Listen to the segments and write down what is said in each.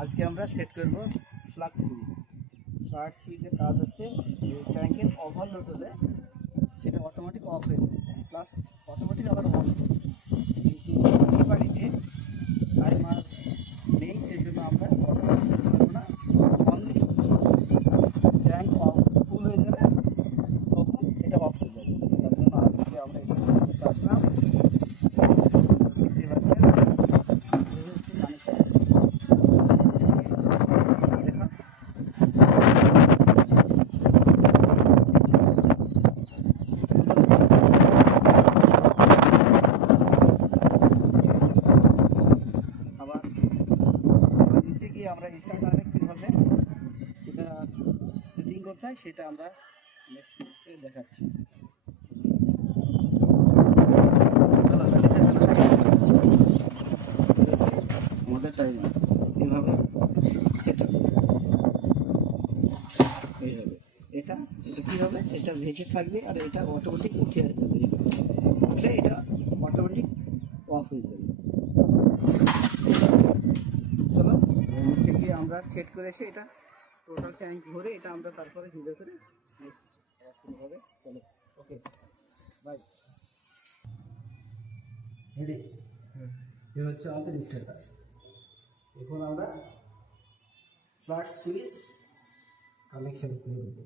আজকে আমরা সেট করব ফ্লাক্স সুইচ ফ্লাক্স সুইচের কাজ হচ্ছে ট্যাঙ্কের ওভারলোড হলে সেটা অটোমেটিক অফ হয়ে যাবে প্লাস অটোমেটিক আবার অন কিন্তু বাড়িতে টাইমার নেই এই জন্য আমরা অটোমেটিক করব না অনলি ট্যাঙ্ক অফ ফুল হয়ে যাবে তখন এটা অফ হয়ে যাবে তার জন্য আজকে আমরা এটা করতে আসলাম দেখতে পাচ্ছেন এই হচ্ছে কানেকশন দেখা আবার আমরা স্টার্টারে কীভাবে? সেটা সেটিং করতে হয়, সেটা আমরা নেক্সট দেখাচ্ছি। এটা এটা এটা ভেসে থাকবে আর এটা অটোমেটিক উঠে উঠলে এটা অটোমেটিক অফ হয়ে যাবে। আমরা সেট করেছি, এটা টোটাল ট্যাঙ্ক ভরে এটা আমরা তারপরে ভিডিও করে next শুরু হবে। চলো ওকে বাই রেডি এ হচ্ছে আমাদের স্টার্টার এখন আমরা ফ্ল্যাট সুইচ কানেকশন করে দেবো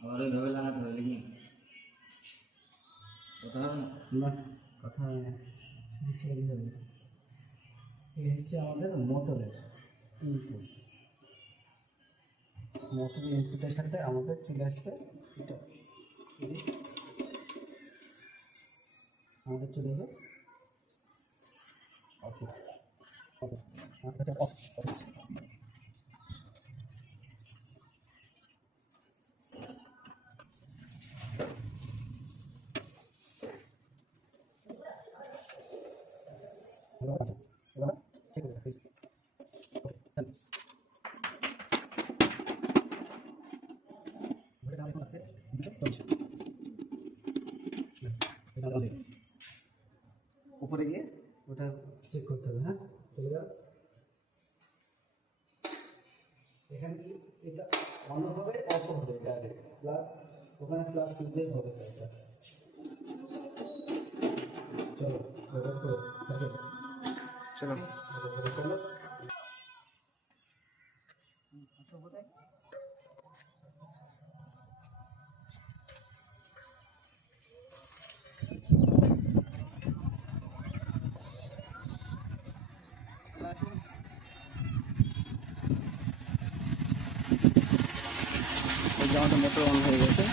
আবার ওইভাবে লাগাতে হবে কথা এই হচ্ছে আমাদের মোটরের ইনপুট মোটরের ইনপুটের সাথে আমাদের চলে আসবে এটা। আমাদের চলে যাবে ওকে আমাদের অফ হচ্ছে এবার এবার চেক করে দেখি ওকে চল ওটা দাম এখন আছে দুটো চলছে এটা দাম উপরে গিয়ে ওটা চেক করতে হবে হ্যাঁ? চলে যাও। এখানে কি? এটা অন হবে অফ হবে ডাইরেক্ট প্লাস ওখানে প্লাস সুইচেস হবে। চলো, ওটা করে চলো আমাদের মোটর অন হয়ে গেছে।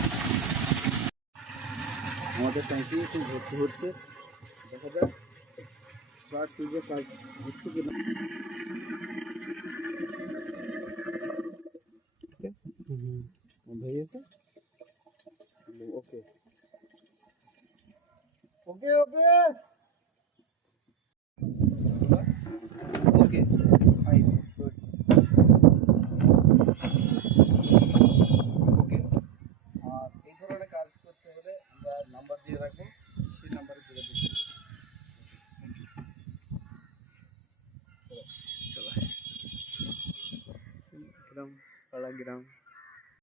আমাদের ট্যাঙ্কি একটু ভর্তি হচ্ছে দেখা যাক। ফ্লাট সুইচের কাজ হচ্ছে কি না বন্ধ হয়ে গেছে ওকে ওকে ওকে ওকে ফাইন গুড ওকে আর এই ধরনের কাজ করতে হলে আমরা নাম্বার দিয়ে রাখব সেই নাম্বারে যোগাযোগ করুন থ্যাংক ইউ চলো চলো গ্রাম পাড়া গ্রাম